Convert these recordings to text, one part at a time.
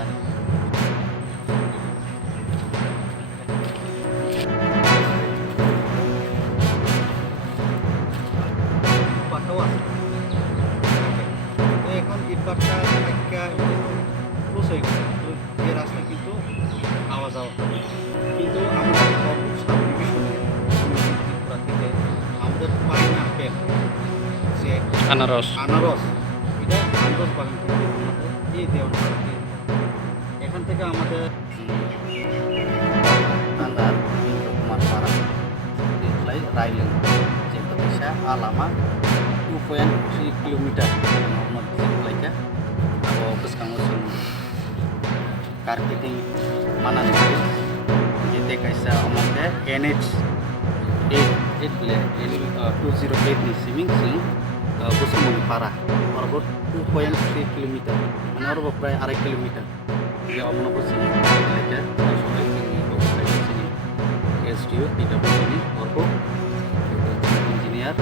cari. Patawas. এখন ইটবাটটা একটা close হয়ে গেছে, তো এই রাস্তা কিন্তু আওয়া যাওয়া করে। কিন্তু আমাদের অদ্ভুত সাবডিভিশনে ত্রিপুরা থেকে আমাদের পাইনাপেল যে আনারস আনারস, এটা আনারস বাগান কিন্তু আমাদের এই দেওয়ানপাড়াতে। এখান থেকে আমাদের Andar untuk Kumarparah Diklay Railing Jemput bisa alama 2.3 km nomor diklay ka ako bus kang usun marketing mana nih kita kaisa omongke NH 8 bile 208 nih swimming sing bus Kumarparah orbot 2.3 km mana orbot pray 2 km ya omong bus ini diklay ka SDO PWD ini Orko engineer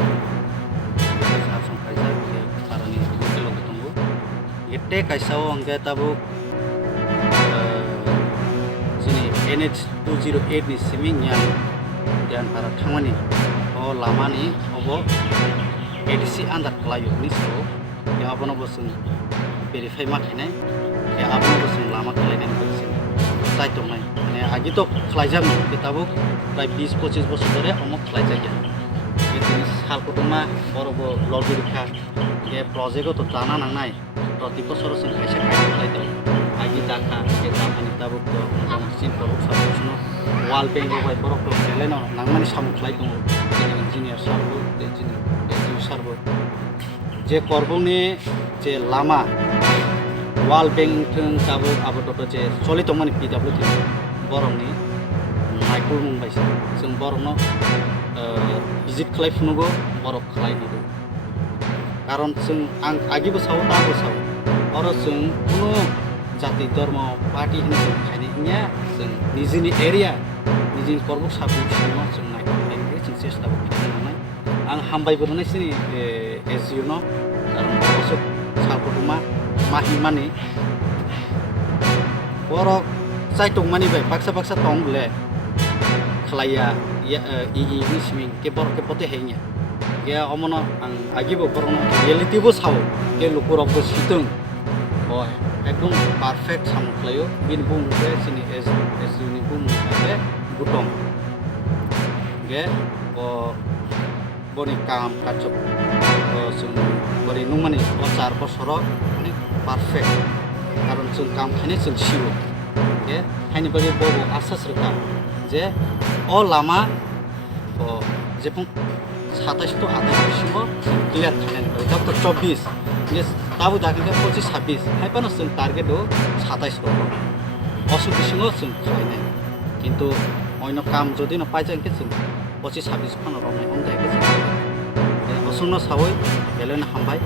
saat sampai saya saran ini kalau ketemu itu kaisau angka tabu sini NH 208 nih swimming yang para thamani oh lama nih obo EDC andar kelayu nih so yang apa nopo sing verify makanya ya apa nopo sing lama kelainan sing saya tuh nih আগে তো খাইজাম কিতাবো প্রায় 20-25 বছর ধরে অমুক খাইজাই এই জিনিস সাল কুটুমা বড় বড় লগিরিখা এ প্রজেক্টও তো জানা নাংনাই প্রতি বছর जों খাইছে খাই দাও আগে দেখা এ জাপানি তাবুক তো সিন প্রবক সাবস্টিটিউশন ওয়াল পেইন্ট বাই বড় তো ফেলেন নাংমানি সামু খাই দङ ইঞ্জিনিয়ার সারবো ইঞ্জিনিয়ার সারবো যে করবনি যে লামা ওয়াল পেইন্ট তাবুক আবটো যে চলিত মানে PWD borongni naikul mungbaisa जों borongno visit खालायफुनोबो borok खालायनोबो karon जों आं आगिबो सावो दाबो सावो अरो जों कुनु जाति धर्म पार्टी हिने जों खायनाया जों निजिनि एरिया निजिनि कर्बक साबसिनो जों नायखौ जों चेष्टाबो खालामनाय आं हामबायबो नुनायसिनि एस इउ न karon Basak सालकुटुमा माहिमानि borok sai tong mani bai baksa tong le khlaya ya ini siming ke bor ke pote henya ya omono ang agi bo borno reality bo saw ke lukurok bo situng boy ekdom perfect sam khlayo bin bung ke sini es uni bung ke butong ge boni kam kachok sung bori numani ochar bosoro ni perfect karon sung kam khane sung siwo ya hanya bagi bobo asas rekam je oh lama oh jepung 27 to 28 simo clear khanen itu to 24 yes tabu jakin ke 25 26 hai pano sung target do 27 to osu bisingo sung khaine kintu oino kam jodi no paijang ke sung 25 26 pano romai onda ke sung osungno sawoi belen hambai